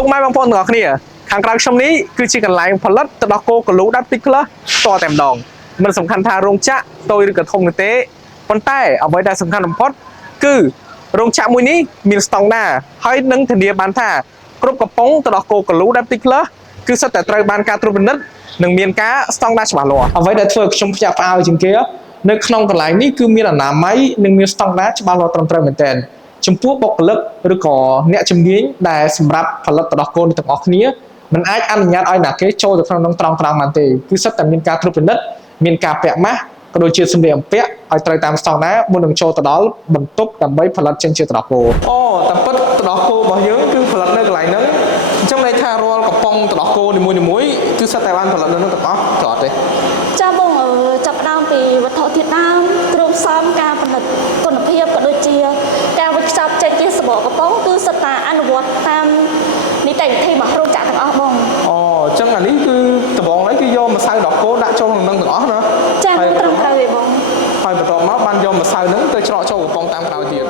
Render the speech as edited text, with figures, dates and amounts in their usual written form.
ពុកម៉ែបងប្អូនទាំងអស់គ្នាខាងក្រៅខ្ញុំនេះគឺជាកន្លែងផលិតទឹកដោះគោគីឡូដាច់តិចខ្លះតតែម្ដងមិនសំខាន់ថារោងចក្រតូចឬក៏ធំនោះទេប៉ុន្តែអ្វីដែលសំខាន់បំផុតគឺរោងចក្រមួយនេះមានស្តង់ដារហើយនឹងធានាបានថាគ្រប់កំប៉ុងទឹកដោះគោគីឡូដាច់តិចខ្លះគឺសុទ្ធតែត្រូវបានការត្រួតពិនិត្យនិងមានការស្តង់ដារច្បាស់លាស់អ្វីដែលធ្វើឲ្យខ្ញុំភ្ញាក់ផ្អើលជាងគេនៅក្នុងកន្លែងនេះគឺមានអនាម័យនិងមានស្តង់ដារច្បាស់លាស់ត្រឹមត្រូវមែនទែនចំពោះបុគ្គលិកឬក៏អ្នកជំនាញដែលសម្រាប់ផលិតទឹកដោះគោទាំងអស់គ្នាមិនអាចអនុញ្ញាតឲ្យអ្នកគេចូលទៅក្នុងនោះត្រង់បានទេគឺសិតតែមានការត្រួតពិនិត្យមានការពាក់ម៉ាស់ក៏ដូចជាសម្ភារបំពាក់ឲ្យត្រូវតាមស្តង់ដារមុននឹងចូលទៅដល់បន្ទប់ដើម្បីផលិតចេញជាទឹកដោះគោអូតែពិតទឹកដោះគោរបស់យើងគឺផលិតនៅកន្លែងហ្នឹងអញ្ចឹងន័យថារាល់កំប៉ុងទឹកដោះគោនីមួយៗគឺសិតតែបានផលិតនៅនោះទាំងអស់ក៏អត់ទេចាបងចាប់ផ្ដើមពីវត្ថុធាតុដើមគ្រឿងផ្សំការផលិតគុណភាពក៏ដូចជាការវេចខ្ចប់ចេញជាសំបកកំប៉ុងគឺសិតតែអនុវត្តតាមនីតិវិធីរបស់រោងចក្រទាំងអស់បងអូអញ្ចឹងអានេះគឺដំបូងឡើយគឺយកម្សៅដោះគោដាក់ចូលក្នុងនឹងទាំងអស់ណាចាត្រឹមត្រូវទេបងហើយបន្ទាប់មកបានយកម្សៅហ្នឹងទៅច្រកចូលកំប៉ុងតាមក្រោយទៀត